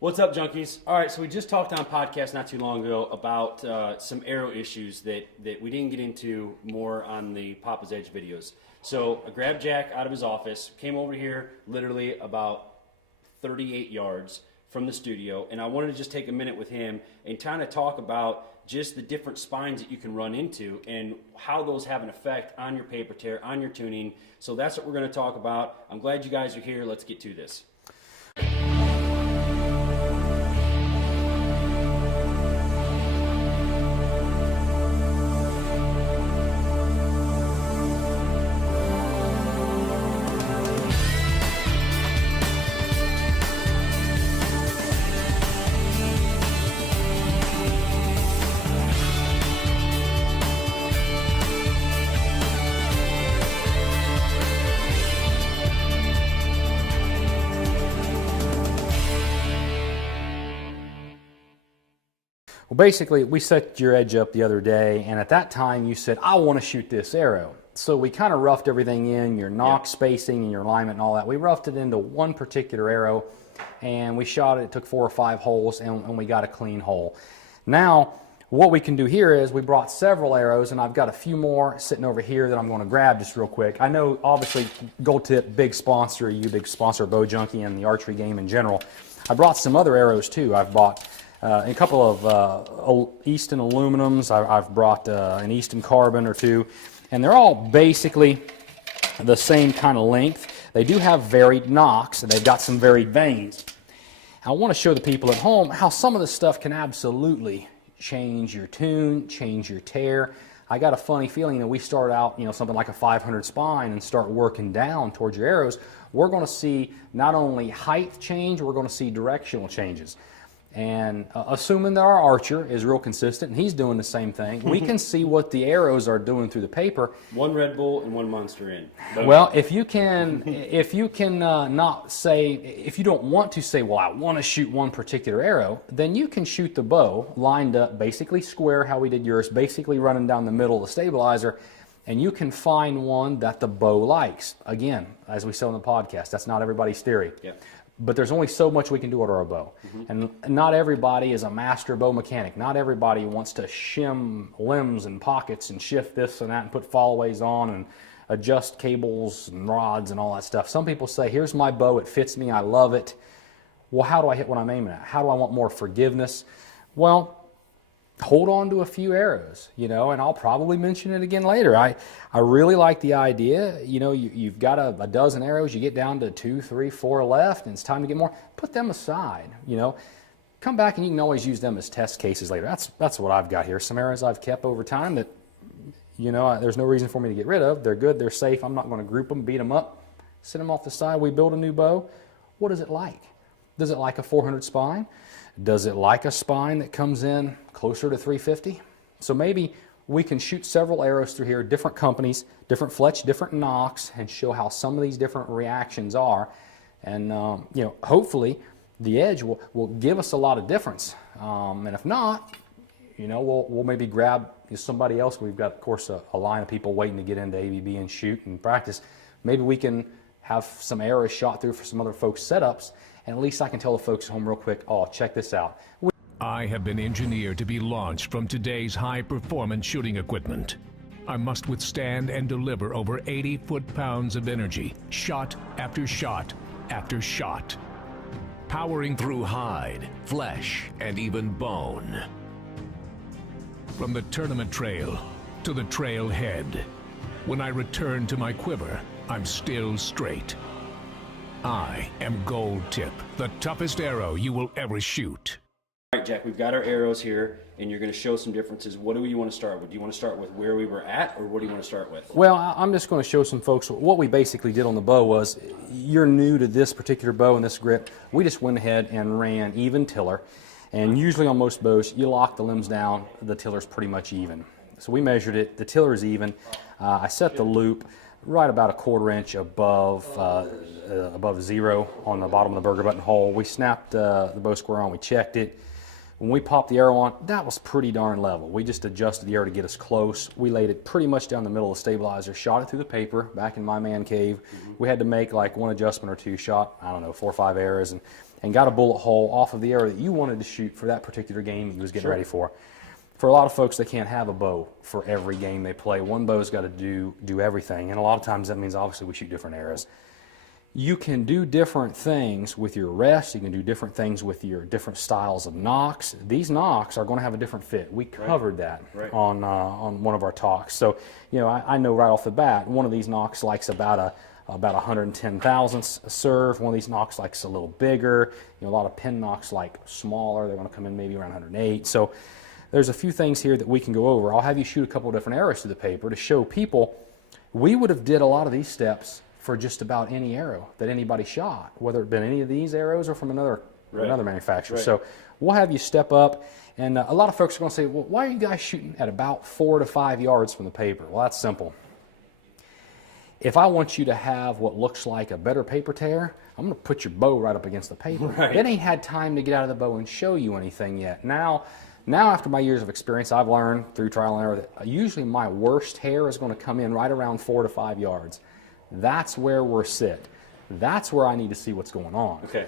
What's up, junkies? All right, so we just talked on podcast not too long ago about some arrow issues that we didn't get into more on the Papa's Edge videos. So I grabbed Jack out of his office, came over here literally about 38 yards from the studio, and I wanted to just take a minute with him and kind of talk about just the different spines that you can run into and how those have an effect on your paper tear, on your tuning. So that's what we're going to talk about. I'm glad you guys are here. Let's get to this. Well, basically, we set your edge up the other day, and at that time you said, I want to shoot this arrow. So we kind of roughed everything in, your knock spacing and your alignment and all that. We roughed it into one particular arrow, and we shot it. It took 4 or 5 holes, and we got a clean hole. Now, what we can do here is we brought several arrows, and I've got a few more sitting over here that I'm going to grab just real quick. I know, obviously, Gold Tip, big sponsor, you big sponsor of Bow Junkie and the archery game in general. I brought some other arrows, too. I've bought a couple of Easton aluminums. I've brought an Easton carbon or two, and they're all basically the same kind of length. They do have varied nocks, and they've got some varied vanes. I want to show the people at home how some of this stuff can absolutely change your tune, change your tear. I got a funny feeling that we start out, something like a 500 spine and start working down towards your arrows. We're going to see not only height change, we're going to see directional changes. And assuming that our archer is real consistent and he's doing the same thing, we can see what the arrows are doing through the paper. One Red Bull and one Monster in. Boom. Well, if you can not say, if you don't want to say, well, I want to shoot one particular arrow, then you can shoot the bow lined up, basically square how we did yours, basically running down the middle of the stabilizer, and you can find one that the bow likes. Again, as we said on the podcast, that's not everybody's theory. Yeah. But there's only so much we can do with our bow. And not everybody is a master bow mechanic. Not everybody wants to shim limbs and pockets and shift this and that and put followays on and adjust cables and rods and all that stuff. Some people say, here's my bow, it fits me, I love it. Well, how do I hit what I'm aiming at? How do I want more forgiveness? Well, hold on to a few arrows, and I'll probably mention it again later. I really like the idea. You've got a dozen arrows, you get down to 2, 3, 4 left, and it's time to get more. Put them aside, Come back and you can always use them as test cases later. That's what I've got here. Some arrows I've kept over time that, there's no reason for me to get rid of. They're good, they're safe. I'm not going to group them, beat them up, sit them off the side. We build a new bow. What is it like? Does it like a 400 spine? Does it like a spine that comes in closer to 350? So maybe we can shoot several arrows through here, different companies, different Fletch, different nocks, and show how some of these different reactions are. And, hopefully the edge will give us a lot of difference. And if not, we'll maybe grab somebody else. We've got, of course, a line of people waiting to get into ABB and shoot and practice. Maybe we can have some arrows shot through for some other folks' setups. And at least I can tell the folks at home real quick, oh, check this out. I have been engineered to be launched from today's high-performance shooting equipment. I must withstand and deliver over 80 foot-pounds of energy, shot after shot after shot, powering through hide, flesh, and even bone. From the tournament trail to the trail head, when I return to my quiver, I'm still straight. I am Gold Tip, the toughest arrow you will ever shoot. All right, Jack, we've got our arrows here, and you're going to show some differences. What do you want to start with? Do you want to start with where we were at, or what do you want to start with? Well, I'm just going to show some folks what we basically did on the bow was, you're new to this particular bow and this grip. We just went ahead and ran even tiller, and usually on most bows, you lock the limbs down, the tiller's pretty much even. So we measured it, the tiller is even. I set the loop right about a 1/4 inch above zero on the bottom of the burger button hole. We snapped the bow square on, we checked it. When we popped the arrow on, that was pretty darn level. We just adjusted the arrow to get us close. We laid it pretty much down the middle of the stabilizer, shot it through the paper back in my man cave. We had to make like one adjustment or two, shot, I don't know, 4 or 5 arrows, and and got a bullet hole off of the arrow that you wanted to shoot for that particular game that you was getting ready for. For a lot of folks, they can't have a bow for every game they play. One bow's got to do everything, and a lot of times that means obviously we shoot different arrows. You can do different things with your rest. You can do different things with your different styles of nocks. These nocks are going to have a different fit. We covered that on one of our talks. So, you know, I know right off the bat, one of these nocks likes about 110 thousandths a serve. One of these nocks likes a little bigger. You know, a lot of pin nocks like smaller. They're going to come in maybe around 108. So there's a few things here that we can go over. I'll have you shoot a couple of different arrows through the paper to show people we would have did a lot of these steps for just about any arrow that anybody shot, whether it been any of these arrows or from another manufacturer. So we'll have you step up, and a lot of folks are going to say, well, why are you guys shooting at about 4 to 5 yards from the paper? Well, that's simple. If I want you to have what looks like a better paper tear, I'm going to put your bow right up against the paper. It ain't had time to get out of the bow and show you anything yet. Now after my years of experience, I've learned through trial and error that usually my worst tear is going to come in right around 4 to 5 yards. That's where we're sit. That's where I need to see what's going on. Okay.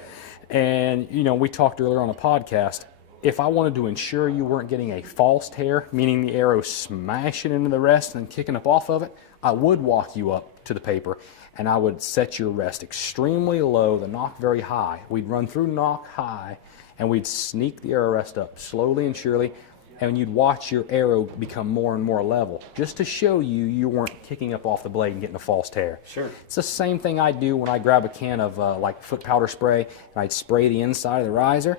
And, you know, we talked earlier on the podcast, if I wanted to ensure you weren't getting a false tear, meaning the arrow smashing into the rest and then kicking up off of it, I would walk you up to the paper and I would set your rest extremely low, the nock very high. We'd run through nock high and we'd sneak the arrow rest up slowly and surely, and you'd watch your arrow become more and more level, just to show you weren't kicking up off the blade and getting a false tear. Sure. It's the same thing I do when I grab a can of like foot powder spray, and I'd spray the inside of the riser,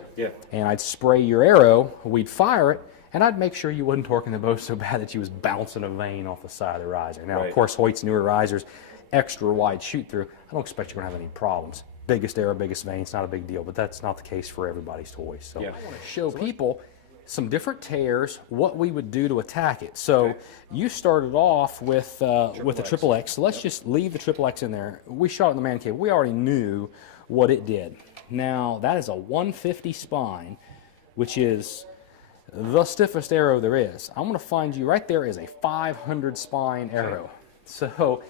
and I'd spray your arrow, we'd fire it, and I'd make sure you wasn't torquing the bow so bad that you was bouncing a vein off the side of the riser. Now, of course, Hoyt's newer risers, extra wide shoot through, I don't expect you're going to have any problems. Biggest arrow, biggest vein, it's not a big deal, but that's not the case for everybody's toys. So I want to show people some different tears, what we would do to attack it. So you started off with the Triple X. So let's just leave the Triple X in there. We shot it in the man cave. We already knew what it did. Now that is a 150 spine, which is the stiffest arrow there is. I'm going to find you right there is a 500 spine arrow. So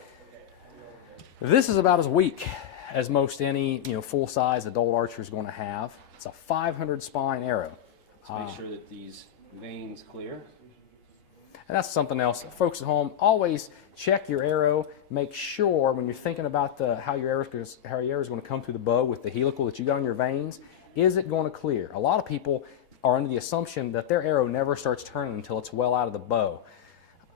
this is about as weak as most any full size adult archer is going to have. It's a 500 spine arrow. So make sure that these veins clear. And that's something else. Folks at home, always check your arrow. Make sure when you're thinking about how your arrow is going to come through the bow with the helical that you got on your veins, is it going to clear? A lot of people are under the assumption that their arrow never starts turning until it's well out of the bow.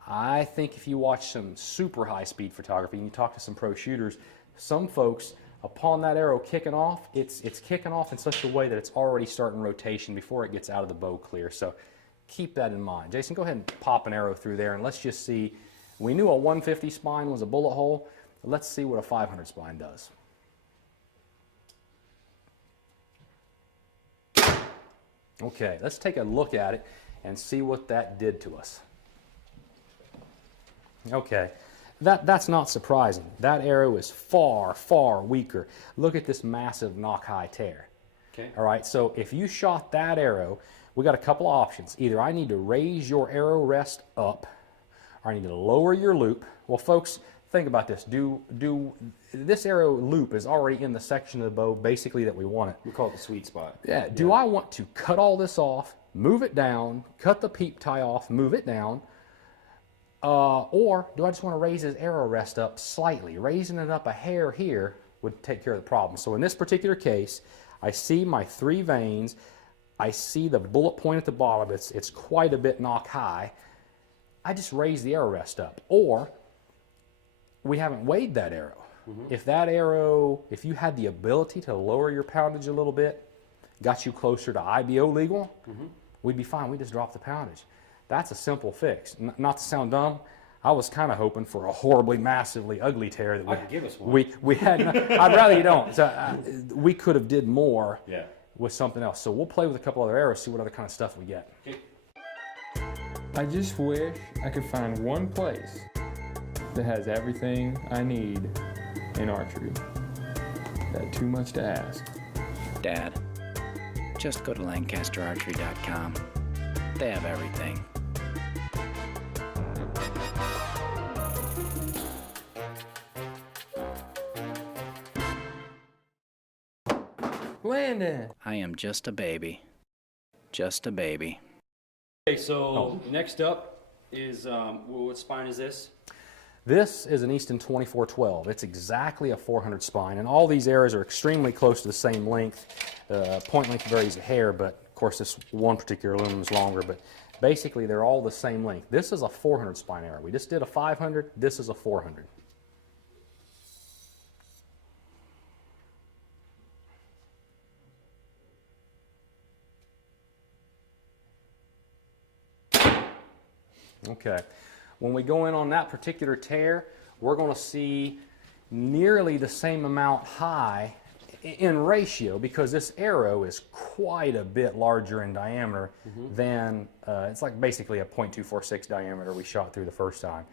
I think if you watch some super high-speed photography and you talk to some pro shooters, some folks, upon that arrow kicking off, it's kicking off in such a way that it's already starting rotation before it gets out of the bow clear. So keep that in mind. Jason, go ahead and pop an arrow through there and let's just see. We knew a 150 spine was a bullet hole. Let's see what a 500 spine does. Okay, let's take a look at it and see what that did to us. Okay. That's not surprising. That arrow is far, far weaker. Look at this massive nock high tear. Okay. All right, so if you shot that arrow, we got a couple of options. Either I need to raise your arrow rest up, or I need to lower your loop. Well, folks, think about this. This arrow loop is already in the section of the bow basically that we want it. We call it the sweet spot. Yeah. Do I want to cut all this off, move it down, cut the peep tie off, move it down, or do I just want to raise his arrow rest up slightly? Raising it up a hair here would take care of the problem. So in this particular case, I see my 3 veins. I see the bullet point at the bottom. It's quite a bit nock high. I just raise the arrow rest up. Or we haven't weighed that arrow. If that arrow, if you had the ability to lower your poundage a little bit, got you closer to IBO legal, we'd be fine. We just drop the poundage. That's a simple fix. Not to sound dumb, I was kind of hoping for a horribly, massively ugly tear that give us one. we had. I'd rather you don't. So, we could have did more with something else. So we'll play with a couple other arrows, see what other kind of stuff we get. Okay. I just wish I could find one place that has everything I need in archery. That too much to ask. Dad, just go to LancasterArchery.com. They have everything. Brandon. I am just a baby. Just a baby. Okay, so next up is, what spine is this? This is an Easton 2412. It's exactly a 400 spine, and all these arrows are extremely close to the same length. Point length varies a hair, but of course this one particular aluminum is longer, but basically they're all the same length. This is a 400 spine arrow. We just did a 500, this is a 400. Okay, when we go in on that particular tear, we're going to see nearly the same amount high in ratio, because this arrow is quite a bit larger in diameter than, it's like basically a .246 diameter we shot through the first time.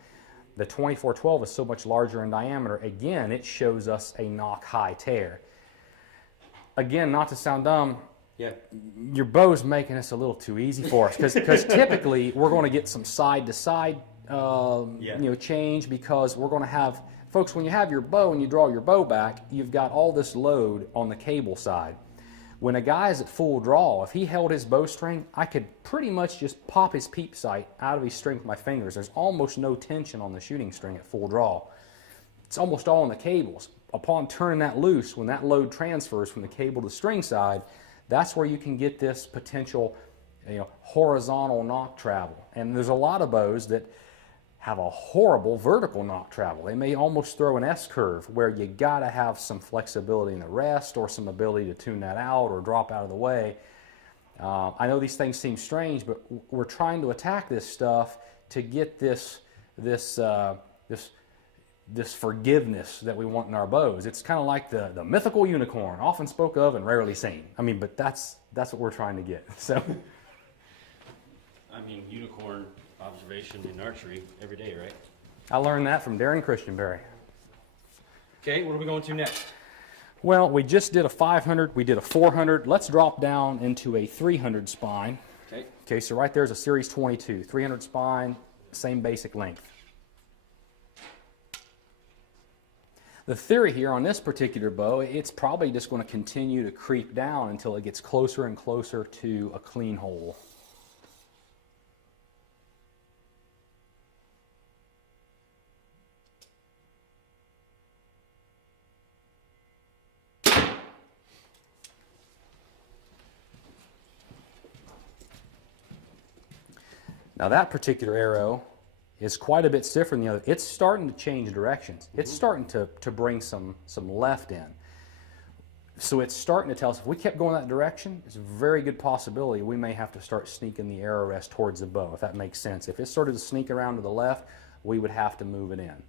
The 2412 is so much larger in diameter, again, it shows us a knock high tear. Again, not to sound dumb, Yeah. your bow's making this a little too easy for us, because typically we're going to get some side to side change, because we're going to have, folks, when you have your bow and you draw your bow back, you've got all this load on the cable side. When a guy's at full draw, if he held his bowstring, I could pretty much just pop his peep sight out of his string with my fingers. There's almost no tension on the shooting string at full draw. It's almost all on the cables. Upon turning that loose, when that load transfers from the cable to the string side, that's where you can get this potential, horizontal knock travel. And there's a lot of bows that have a horrible vertical knock travel. They may almost throw an S-curve where you gotta have some flexibility in the rest or some ability to tune that out or drop out of the way. I know these things seem strange, but we're trying to attack this stuff to get this forgiveness that we want in our bows. It's kind of like the mythical unicorn, often spoke of and rarely seen. I mean, but that's what we're trying to get. So, I mean, unicorn observation in archery every day, right? I learned that from Darren Christianberry. Okay, what are we going to next? Well, we just did a 500, we did a 400. Let's drop down into a 300 spine. Okay. Okay, so right there's a Series 22, 300 spine, same basic length. The theory here on this particular bow, it's probably just going to continue to creep down until it gets closer and closer to a clean hole. Now that particular arrow is quite a bit stiffer than the other. It's starting to change directions. It's starting to bring some left in. So it's starting to tell us if we kept going that direction, it's a very good possibility we may have to start sneaking the arrow rest towards the bow, if that makes sense. If it started to sneak around to the left, we would have to move it in.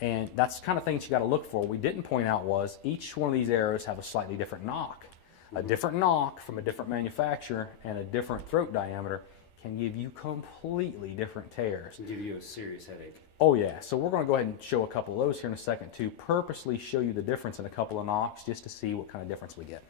And that's the kind of things you got to look for. What we didn't point out was each one of these arrows have a slightly different knock. A different knock from a different manufacturer and a different throat diameter can give you completely different tears. Give you a serious headache. Oh yeah, so we're going to go ahead and show a couple of those here in a second to purposely show you the difference in a couple of knocks just to see what kind of difference we get.